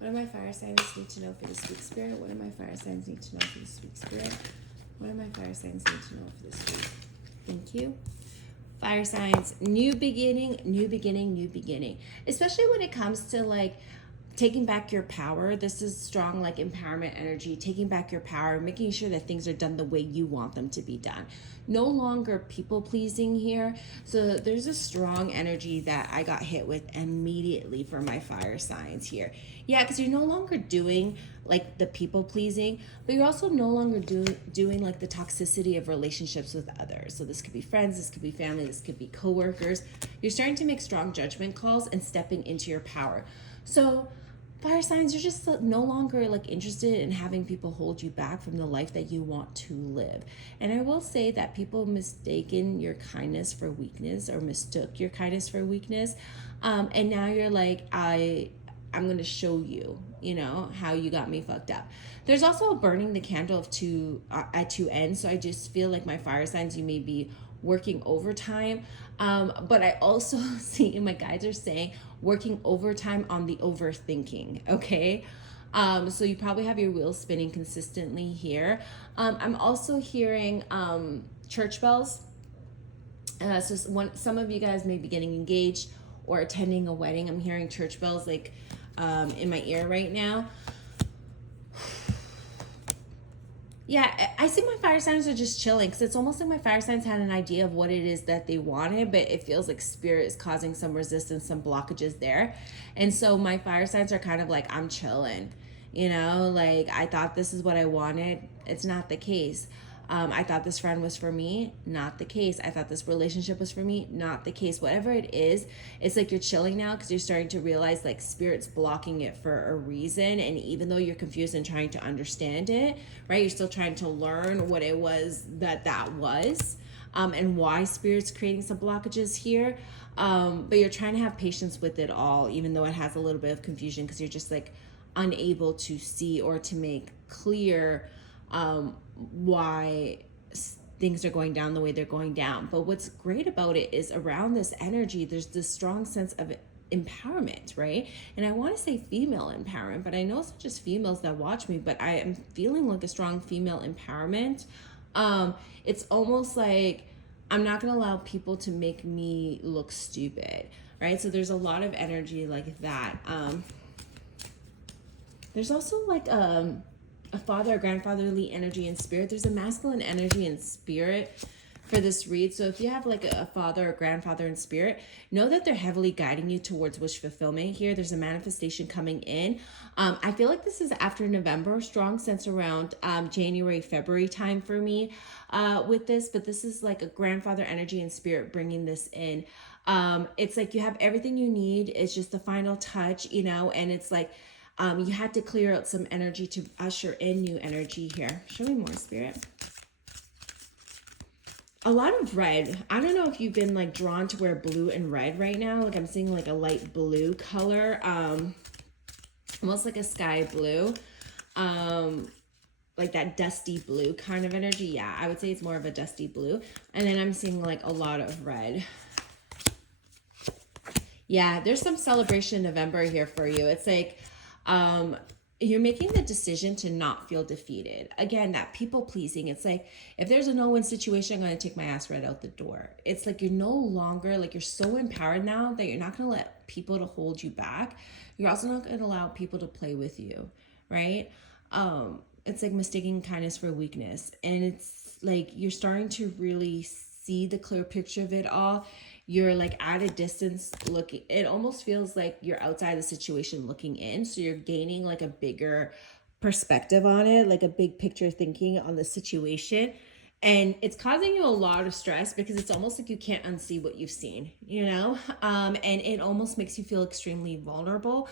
What do my fire signs need to know for this week, Spirit? What do my fire signs need to know for this week, Spirit? What do my fire signs need to know for this week? Thank you. Fire signs, new beginning, new beginning, new beginning. Especially when it comes to like taking back your power. This is strong like empowerment energy, taking back your power, making sure that things are done the way you want them to be done. No longer people pleasing here. So there's a strong energy that I got hit with immediately for my fire signs here. Yeah, because you're no longer doing like the people pleasing, but you're also no longer doing like the toxicity of relationships with others. So this could be friends, this could be family, this could be coworkers. You're starting to make strong judgment calls and stepping into your power. So fire signs, you're just no longer like interested in having people hold you back from the life that you want to live. And I will say that people mistaken your kindness for weakness, or mistook your kindness for weakness. And now you're like, I'm going to show you, you know, how you got me fucked up. There's also a burning the candle of at two ends. So I just feel like my fire signs, you may be working overtime. But I also see, my guides are saying, working overtime on the overthinking, okay? So you probably have your wheels spinning consistently here. I'm also hearing church bells. Some of you guys may be getting engaged or attending a wedding. I'm hearing church bells like in my ear right now. Yeah, I see my fire signs are just chilling, because it's almost like my fire signs had an idea of what it is that they wanted, but it feels like spirit is causing some resistance, some blockages there. And so my fire signs are kind of like, I'm chilling, you know, like I thought this is what I wanted. It's not the case. I thought this friend was for me, not the case. I thought this relationship was for me, not the case. Whatever it is, it's like you're chilling now because you're starting to realize like spirit's blocking it for a reason. And even though you're confused and trying to understand it, right, you're still trying to learn what it was that was, and why spirit's creating some blockages here. But you're trying to have patience with it all, even though it has a little bit of confusion, because you're just like unable to see or to make clear why things are going down the way they're going down. But what's great about it is around this energy, there's this strong sense of empowerment, right? And I want to say female empowerment, but I know it's not just females that watch me, but I am feeling like a strong female empowerment. It's almost like I'm not going to allow people to make me look stupid, right? So there's a lot of energy like that. There's also like a father or grandfatherly energy and spirit. There's a masculine energy and spirit for this read. So if you have like a father or grandfather in spirit, know that they're heavily guiding you towards wish fulfillment here. There's a manifestation coming in. I feel like this is after November, strong sense around January, February time for me with this, but this is like a grandfather energy and spirit bringing this in. It's like you have everything you need. It's just the final touch, you know, and it's like, you had to clear out some energy to usher in new energy here. Show me more, spirit. A lot of red. I don't know if you've been like drawn to wear blue and red right now. Like I'm seeing like a light blue color, almost like a sky blue, like that dusty blue kind of energy. Yeah, I would say it's more of a dusty blue. And then I'm seeing like a lot of red. Yeah, there's some celebration in November here for you. It's like, you're making the decision to not feel defeated. Again, that people pleasing. It's like, if there's a no-win situation, I'm going to take my ass right out the door. It's like you're no longer, like you're so empowered now that you're not going to let people to hold you back. You're also not going to allow people to play with you, right? It's like mistaking kindness for weakness. And it's like you're starting to really see the clear picture of it all. You're like at a distance looking. It almost feels like you're outside the situation looking in. So you're gaining like a bigger perspective on it, like a big picture thinking on the situation. And it's causing you a lot of stress because it's almost like you can't unsee what you've seen, you know? And it almost makes you feel extremely vulnerable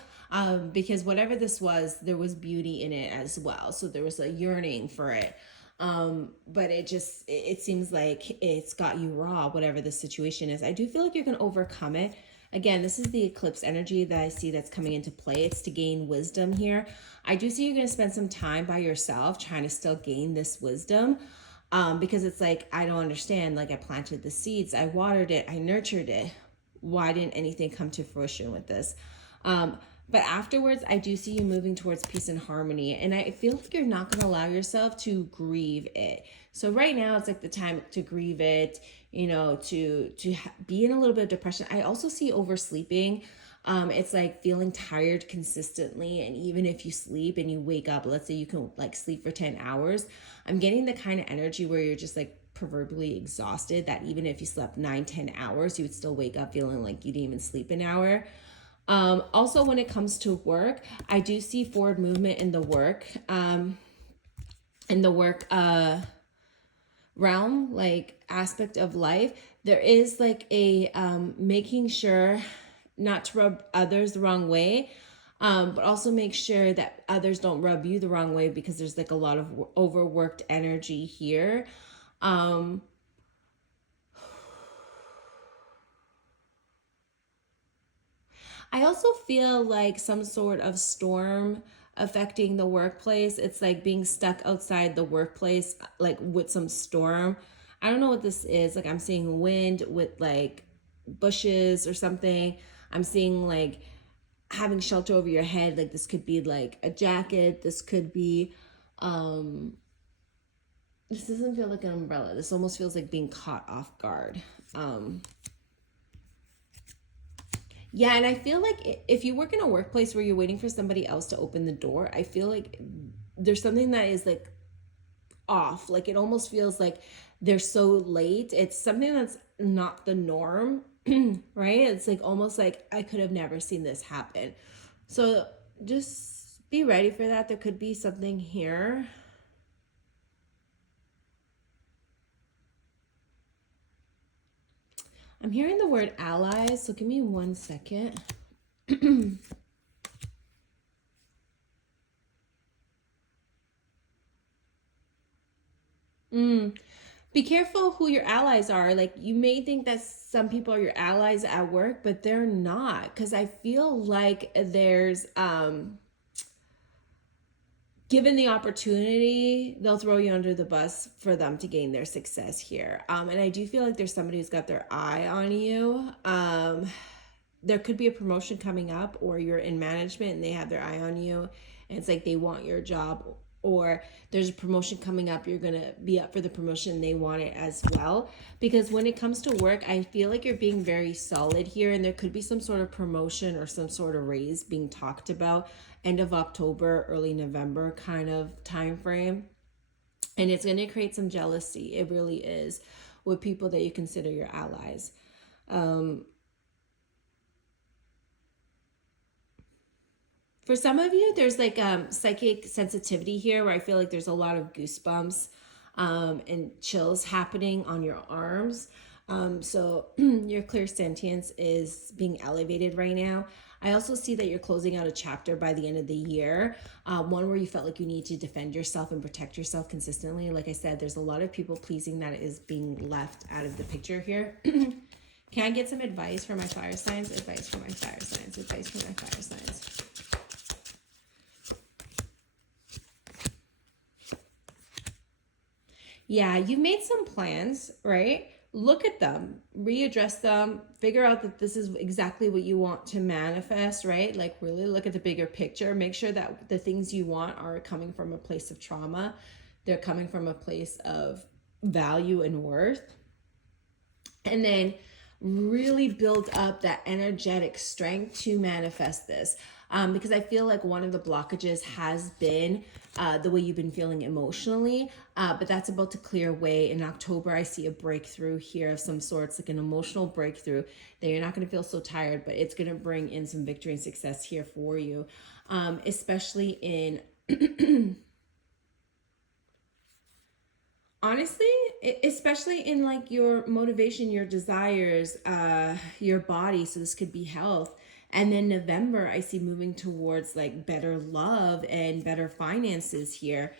because whatever this was, there was beauty in it as well. So there was a yearning for it. But it seems like it's got you raw, whatever the situation is. I do feel like you can overcome it. Again, this is the eclipse energy that I see that's coming into play. It's to gain wisdom here. I do see you're going to spend some time by yourself trying to still gain this wisdom. Because it's like, I don't understand. Like I planted the seeds, I watered it, I nurtured it. Why didn't anything come to fruition with this? But afterwards, I do see you moving towards peace and harmony. And I feel like you're not going to allow yourself to grieve it. So right now, it's like the time to grieve it, you know, to be in a little bit of depression. I also see oversleeping. It's like feeling tired consistently. And even if you sleep and you wake up, let's say you can like sleep for 10 hours, I'm getting the kind of energy where you're just like proverbially exhausted, that even if you slept 9-10 hours, you would still wake up feeling like you didn't even sleep an hour. Also, when it comes to work, I do see forward movement in the work, realm, like aspect of life. There is like a making sure not to rub others the wrong way, but also make sure that others don't rub you the wrong way, because there's like a lot of overworked energy here. I also feel like some sort of storm affecting the workplace. It's like being stuck outside the workplace, like with some storm. I don't know what this is. Like I'm seeing wind with like bushes or something. I'm seeing like having shelter over your head. Like this could be like a jacket. This could be, this doesn't feel like an umbrella. This almost feels like being caught off guard. Yeah, and I feel like if you work in a workplace where you're waiting for somebody else to open the door, I feel like there's something that is like off. Like it almost feels like they're so late. It's something that's not the norm, right? It's like almost like I could have never seen this happen. So just be ready for that. There could be something here. I'm hearing the word allies, so give me 1 second. Be careful who your allies are. Like you may think that some people are your allies at work, but they're not. Because I feel like there's given the opportunity, they'll throw you under the bus for them to gain their success here. And I do feel like there's somebody who's got their eye on you. There could be a promotion coming up, or you're in management and they have their eye on you, and it's like they want your job, or there's a promotion coming up, you're gonna be up for the promotion, they want it as well. Because when it comes to work, I feel like you're being very solid here, and there could be some sort of promotion or some sort of raise being talked about end of October, early November kind of time frame. And it's going to create some jealousy. It really is, with people that you consider your allies. For some of you, there's like psychic sensitivity here, where I feel like there's a lot of goosebumps and chills happening on your arms. So your clairsentience is being elevated right now. I also see that you're closing out a chapter by the end of the year, one where you felt like you need to defend yourself and protect yourself consistently. Like I said, there's a lot of people pleasing that is being left out of the picture here. Can I get some advice for my fire signs? Advice for my fire signs. Advice for my fire signs. Yeah, you've made some plans, right? Look at them, readdress them, figure out that this is exactly what you want to manifest, right? Like really look at the bigger picture. Make sure that the things you want are coming from a place of trauma. They're coming from a place of value and worth. And then really build up that energetic strength to manifest this. Because I feel like one of the blockages has been the way you've been feeling emotionally, but that's about to clear away. In October, I see a breakthrough here of some sorts, like an emotional breakthrough that you're not going to feel so tired, but it's going to bring in some victory and success here for you, especially in honestly, especially in like your motivation, your desires, your body. So this could be health. And then November, I see moving towards like better love and better finances here.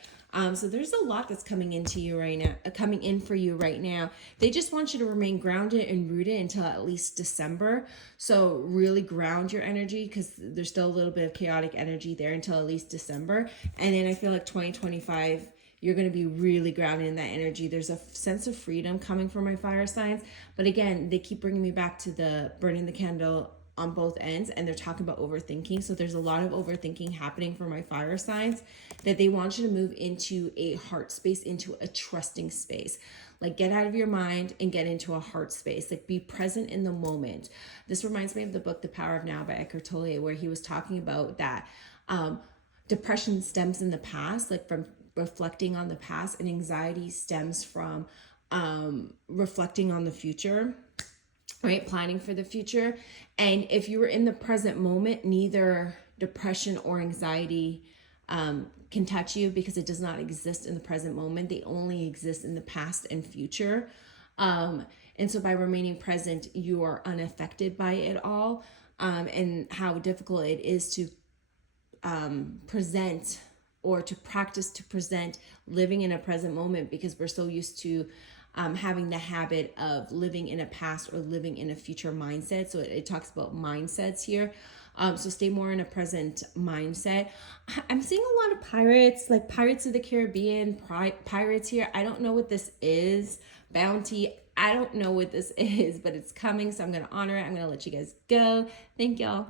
So there's a lot that's coming into you right now, coming in for you right now. They just want you to remain grounded and rooted until at least December. So really ground your energy, because there's still a little bit of chaotic energy there until at least December. And then I feel like 2025, you're going to be really grounded in that energy. There's a sense of freedom coming from my fire signs. But again, they keep bringing me back to the burning the candle on both ends, and they're talking about overthinking. So there's a lot of overthinking happening for my fire signs, that they want you to move into a heart space, into a trusting space. Like, get out of your mind and get into a heart space. Like, be present in the moment. This reminds me of the book The Power of Now by Eckhart Tolle, where he was talking about that depression stems in the past, like from reflecting on the past, and anxiety stems from reflecting on the future, right? Planning for the future. And if you were in the present moment, neither depression or anxiety can touch you, because it does not exist in the present moment. They only exist in the past and future. And so by remaining present, you are unaffected by it all. And how difficult it is to present, or to practice to present living in a present moment, because we're so used to having the habit of living in a past or living in a future mindset. So it talks about mindsets here. So stay more in a present mindset. I'm seeing a lot of pirates, like Pirates of the Caribbean, pirates here. I don't know what this is. Bounty. I don't know what this is, but it's coming. So I'm going to honor it. I'm going to let you guys go. Thank y'all.